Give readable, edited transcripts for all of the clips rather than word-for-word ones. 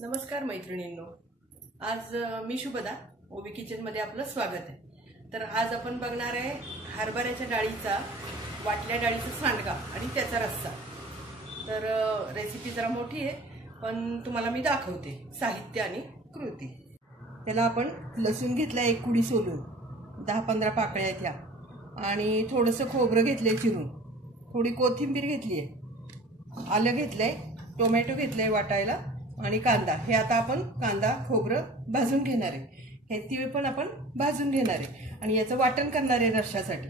नमस्कार मैत्रिणींनो, आज मी शुभदा ओबी किचन मध्ये आपलं स्वागत आहे। तर आज आपण बघणार आहे हरभऱ्याच्या डाळीचा वाटल्या डाळीचा सांडगा आणि त्याचा रस्सा। तर रेसिपी जरा मोठी आहे पण तुम्हाला मी दाखवते साहित्य आणि कृती। त्याला आपण लसूण घेतला एक कुडी सोलून, 10-15 पाकळ्या आहेत ह्या, आणि थोडंसं खोबरं घेतलंय चिरून, थोडी कोथिंबीर घेतली आहे, आलं घेतलंय, टोमॅटो घेतलंय वाटायला, आणि कांदा। हे आता आपण कांदा खोबरं भाजून घेणार आहे, हे तीळ पण आपण भाजून घेणार आहे आणि याचं वाटण करणार आहे रश्श्यासाठी।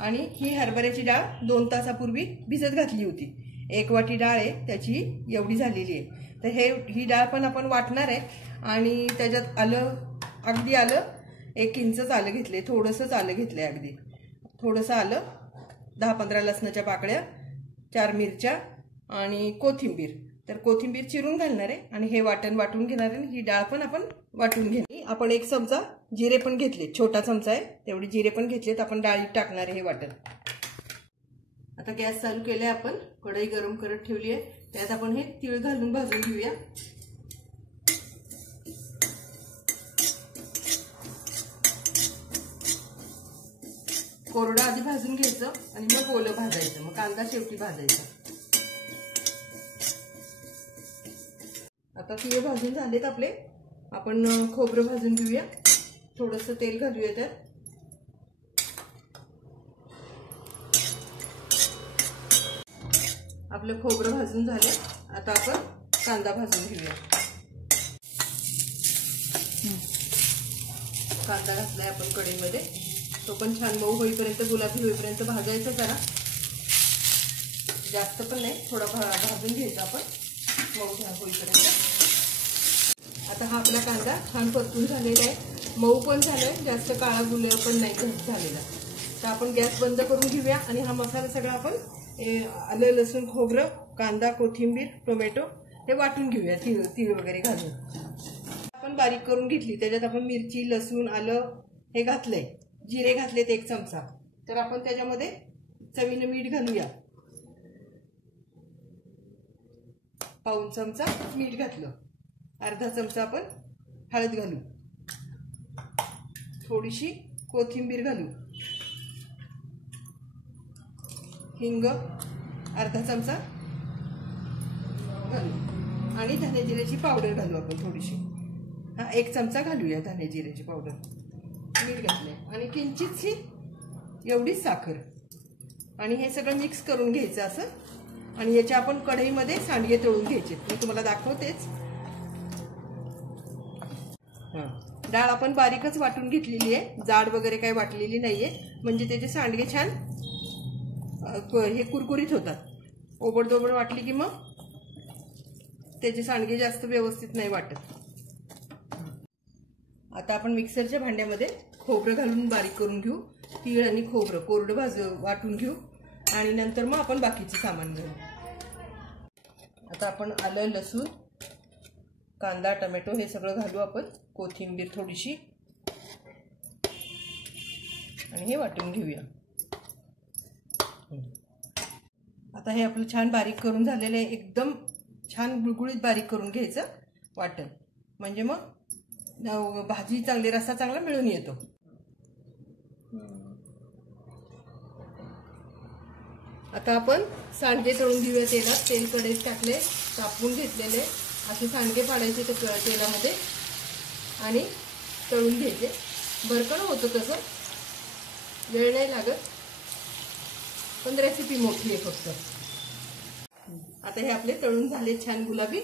आणि ही हरभऱ्याची डाळ 2 तासापूर्वी भिजत घातली होती। 1 वाटी डाळ आहे, त्याची एवढी झालेली आहे। तर ही डाळ पण आपण वाटणार आहे आणि त्याच्यात आलं, अगदी आलं 1 इंचच आलं घेतले, थोडंसंच आलं घेतलंय, अगदी थोडंसं आलं, 10-15 लसणाच्या पाकळ्या, 4 मिरच्या आणि कोथिंबीर। तर कोथिंबीर चिरून घालणार आहे आणि हे वाटण वाटून घेणार आहे। ही डाळ पण आपण वाटून घेणार। आपण 1 चमचा जिरे पण घेतले, छोटा चमचा आहे तेवढे जिरे पण घेतलेत, आपण डाळीत टाकणार आहे हे वाटण। आता गॅस चालू केलाय, आपण कढई गरम करत ठेवली आहे, त्यात आपण हे तीळ घालून भाजून घेऊया। कोरडा आधी भाजून घ्यायचं आणि मग ओलं भाजायचं, मग कांदा शेवटी भाजायचा। आता तीळ भाजून झालेत आपले, आपण खोबरं भाजून घेऊया। थोडंसं तेल घालूया त्यात, आपलं खोबरं भाजून झालं। आता आपण कांदा भाजून घेऊया। कांदा घातलाय आपण कढईमध्ये, तो पण छान मऊ होईपर्यंत, गुलाबी होईपर्यंत भाजायचा, जरा जास्त पण नाही, थोडा भाजून घ्यायचा आपण मऊ होईपर्यंत। आता हा आपला कांदा छान परतून झालेला आहे, मऊ पण झालाय, जास्त काळा गुले पण नाही झालेला। तर आपण गॅस बंद करून घेऊया आणि हा मसाला सगळा आपण आलं, लसूण, खोबरं, कांदा, कोथिंबीर, टोमॅटो हे वाटून घेऊया, तीळ वगैरे घालून। आपण बारीक करून घेतली, त्याच्यात आपण मिरची, लसूण, आलं हे घातलंय, जिरे घातलेत 1 चमचा। तर आपण त्याच्यामध्ये चवीने मीठ घालूया, पाऊण चमचा मीठ घातलं, अर्धा चमचा आपण हळद घालू, थोडीशी कोथिंबीर घालू, हिंग अर्धा चमचा घालू, आणि धने जिऱ्याची पावडर घालू आपण थोडीशी, 1 चमचा घालूया धने जिऱ्याची पावडर, मीठ घातले, आणि किंचितशी एवढीच साखर, आणि हे सगळं मिक्स करून घ्यायचं असं। आणि याचे आपण कढईमध्ये सांडगे तळून घ्यायचे, मी तुम्हाला दाखवतेच। डाळ आपण बारीकच वाटून घेतलेली आहे, जाड वगैरे काही वाटलेली नाहीये, म्हणजे त्याचे सांडगे छान हे कुरकुरीत होतात। ओबडधोबड वाटली की मग त्याचे सांडगे जास्त व्यवस्थित नाही वाटत। आता आपण मिक्सरच्या भांड्यामध्ये खोबरं घालून बारीक करून घेऊ, तीळ आणि खोबरं कोरडं वाटून घेऊ, आणि नंतर मग आपण बाकीचे सामान घेऊ। आता आपण आलं, लसूण, कांदा, टोमॅटो हे सगळं घालू आपण, कोथिंबीर थोडीशी, आणि हे वाटून घेऊया। आता हे आपलं छान बारीक करून झालेलं आहे, एकदम छान गुळगुळीत बारीक करून घ्यायचं वाटण, म्हणजे मग भाजी चांगली, रस्सा चांगला मिळून येतो। आता आपण सांडगे तळून घेऊया तेलात, तेल कढईत टाकले, तापवून घेतलेले असे सांडगे पाडायचे तेलामध्ये आणि तळून घ्यायचे। भरकन होतं तसं, वेळ नाही लागत, पण रेसिपी मोठी आहे फक्त। आता हे आपले तळून झाले छान गुलाबी,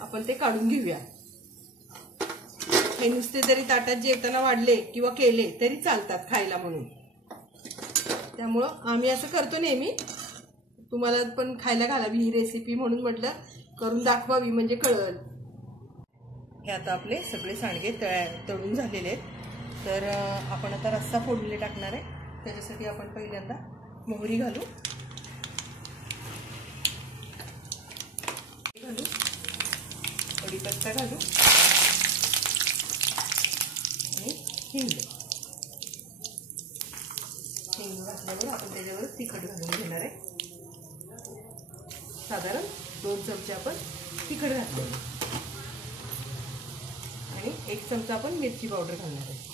आपण ते काढून घेऊया। हे नुसते जरी ताटात जेवताना वाढले किंवा केले तरी चालतात खायला म्हणून, त्यामुळं आम्ही असं करतो नेहमी, तुम्हाला पण खायला घालावी ही रेसिपी म्हणून म्हटलं करून दाखवावी, म्हणजे कळल। हे आता आपले सगळे सांडगे तळून झालेले आहेत। तर आपण आता रस्सा फोडणीला टाकणार आहे, त्याच्यासाठी आपण पहिल्यांदा मोहरी घालू, कढीपत्ता घालू, आणि हिंग घातल्यावर आपण त्याच्यावर तिखट घालून घेणार आहे, साधारण 2 चमचे आपण तिखट घातलेलं। 1 चमचा आपण मिरची पावडर घालणार आहे.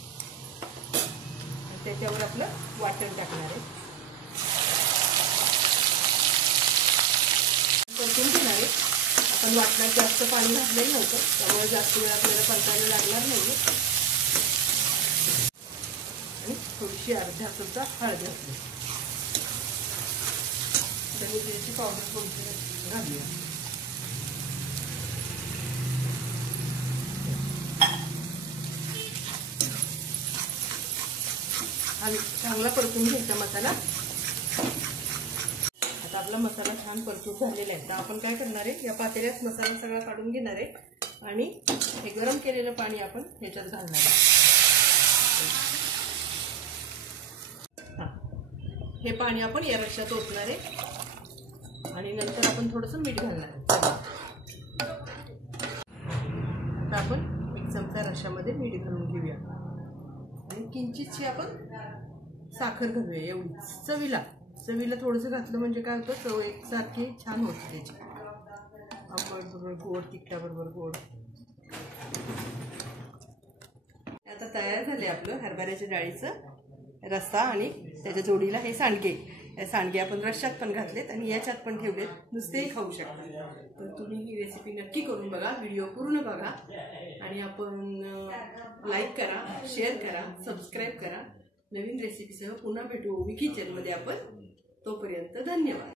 त्याच्यावर आपलं वाटण टाकणार आहे. परतून घेणार आहे. आपण वाटणात जास्त पाणी घातलेलं नव्हतं, त्यामुळे जास्त वेळ आपल्याला परतायला लागणार नाही. आणि थोडीशी अर्धा चमचा हळद घातली. मिरची पावडर थोडीशी घालूया. आणि चांगला परतून घ्यायचा मसाला. आता आपला मसाला छान परतून झालेला आहे. तर आपण काय करणार आहे, या पातेल्यात मसाला सगळा काढून घेणार आहे आणि हे गरम केलेलं पाणी आपण ह्याच्यात घालणार आहे. हे पाणी आपण या रश्श्यात ओतणार आहे आणि नंतर आपण थोडंसं मीठ घालणार आहे. आता आपण 1 चमचा रश्श्यामध्ये मीठ घालून घेऊया आणि किंचितशी आपण साखर घालूया. एवढीच चवीला थोडंसं घातलं म्हणजे काय होतं, चव एकसारखी छान होते त्याची. आंबट बरोबर गोड, तिखटाबरोबर गोड. आता तयार झाले आपलं हरभऱ्याच्या डाळीचं रस्सा आणि त्याच्या जोडीला हे सांडगे. हे सांडगे आपण रश्श्यात पण घातलेत आणि याच्यात पण ठेवलेत, नुसतेही खाऊ शकता. तर तुम्ही ही रेसिपी नक्की करून बघा, व्हिडिओ पूर्ण बघा आणि आपण लाईक करा, शेअर करा, सबस्क्राईब करा. नवीन रेसिपीसह पुन्हा भेटू ओवी किचनमध्ये आपण. तोपर्यंत धन्यवाद.